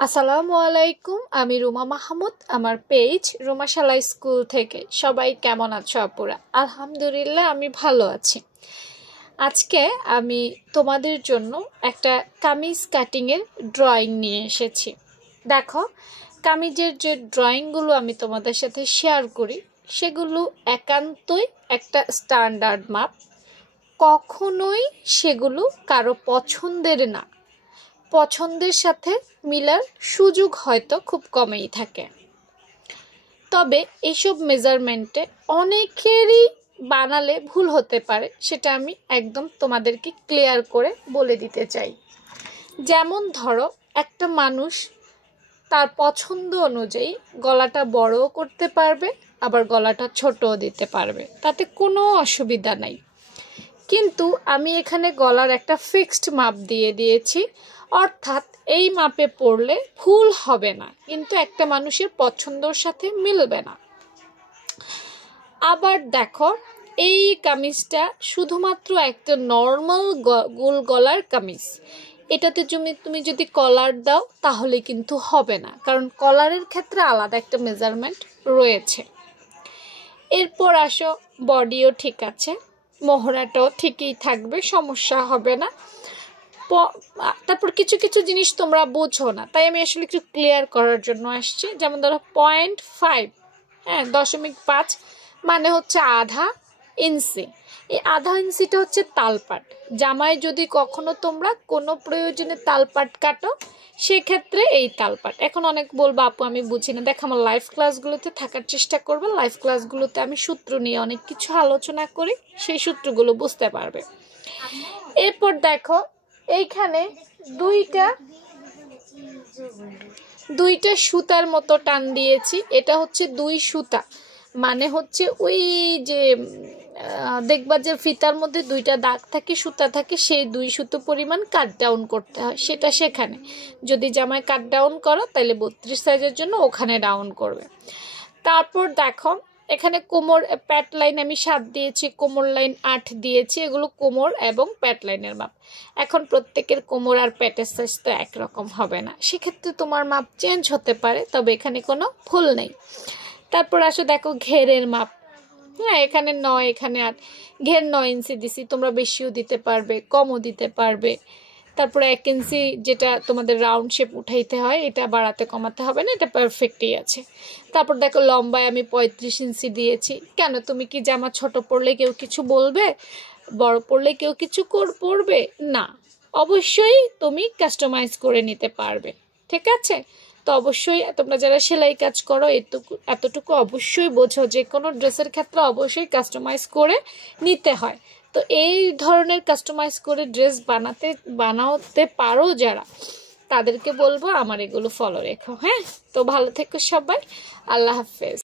আসসালামু আলাইকুম। আমি রুমা মাহমুদ, আমার পেজ রুমাশালা স্কুল থেকে। সবাই কেমন আছো আপুরা? আলহামদুলিল্লাহ আমি ভালো আছি। আজকে আমি তোমাদের জন্য একটা কামিজ কাটিংয়ের ড্রয়িং নিয়ে এসেছি। দেখো, কামিজের যে ড্রয়িংগুলো আমি তোমাদের সাথে শেয়ার করি সেগুলো একান্তই একটা স্ট্যান্ডার্ড মাপ। কখনোই সেগুলো কারো পছন্দের না। পছন্দের সাথে মিলার সুযোগ হয়তো খুব কমই থাকে, তবে এইসব মেজারমেন্টে অনেকেরই বানালে ভুল হতে পারে, সেটা আমি একদম তোমাদেরকে ক্লিয়ার করে বলে দিতে চাই। যেমন ধরো, একটা মানুষ তার পছন্দ অনুযায়ী গলাটা বড়ও করতে পারবে, আবার গলাটা ছোটও দিতে পারবে, তাতে কোনো অসুবিধা নাই। কিন্তু আমি এখানে গলার একটা ফিক্সড মাপ দিয়ে দিয়েছি, অর্থাৎ এই মাপে পরলে ভুল হবে না, কিন্তু একটা মানুষের পছন্দর সাথে মিলবে না। আবার দেখো, এই কামিজটা শুধুমাত্র একটা নর্মাল গোল গলার কামিজ। এটাতে তুমি যদি কলার দাও তাহলে কিন্তু হবে না, কারণ কলারের ক্ষেত্রে আলাদা একটা মেজারমেন্ট রয়েছে। এরপর আসো, বডিও ঠিক আছে, মোহরাটাও ঠিকই থাকবে, সমস্যা হবে না। তারপর কিছু কিছু জিনিস তোমরা বোঝো না, তাই আমি আসলে একটু ক্লিয়ার করার জন্য আসছি। যেমন ধরো 0.5, 0.5 মানে হচ্ছে আধা ইঞ্চি। এই আধা ইঞ্চিটা হচ্ছে তালপাট। জামায় যদি কখনো তোমরা কোনো প্রয়োজনে তালপাট কাটো, সেক্ষেত্রে এই তালপাট। এখন অনেক বলবো আপু আমি বুঝি না, দেখ আমার লাইভ ক্লাসগুলোতে থাকার চেষ্টা করবে। লাইভ ক্লাসগুলোতে আমি সূত্র নিয়ে অনেক কিছু আলোচনা করি, সেই সূত্রগুলো বুঝতে পারবে। এরপর দেখো, এইখানে দুইটা সুতার মতো টান দিয়েছি। এটা হচ্ছে 2 সুতা, মানে হচ্ছে ওই যে দেখবা যে ফিতার মধ্যে 2টা দাগ থাকে, সুতা থাকে, সেই 2 সুতো পরিমাণ কাট ডাউন করতে হয়। সেটা সেখানে যদি জামায় কাট ডাউন করো তাহলে 32 সাইজের জন্য ওখানে ডাউন করবে। তারপর দেখো, এখানে কোমর প্যাট লাইন আমি 7 দিয়েছি, কোমর লাইন 8 দিয়েছি। এগুলো কোমর এবং প্যাট লাইনের মাপ। এখন প্রত্যেকের কোমর আর প্যাটের সাইজ তো একরকম হবে না, সেক্ষেত্রে তোমার মাপ চেঞ্জ হতে পারে, তবে এখানে কোনো ভুল নেই। তারপর আসো, দেখো ঘেরের মাপ। এখানে 9, এখানে 8। ঘের 9 ইঞ্চি দিছি, তোমরা বেশিও দিতে পারবে, কমও দিতে পারবে। তারপরে 1 ইঞ্চি যেটা তোমাদের রাউন্ড শেপ উঠাইতে হয়, এটা বাড়াতে কমাতে হবে না, এটা পারফেক্টই আছে। তারপর দেখো, লম্বায় আমি 35 ইঞ্চি দিয়েছি। কেন, তুমি কি জামা ছোট পরলে কেউ কিছু বলবে? বড় পরলে কেউ কিছু পরবে না? অবশ্যই তুমি কাস্টমাইজ করে নিতে পারবে, ঠিক আছে? তো অবশ্যই তোমরা যারা সেলাই কাজ করো এতটুকু অবশ্যই বোঝো, যে কোনো ড্রেসের ক্ষেত্রে অবশ্যই কাস্টমাইজ করে নিতে হয়। তো এই ধরনের কাস্টমাইজ করে ড্রেস বানাতে পারো যারা, তাদেরকে বলবো আমার এগুলো ফলো রেখো। হ্যাঁ, তো ভালো থেকো সবাই, আল্লাহ হাফেজ।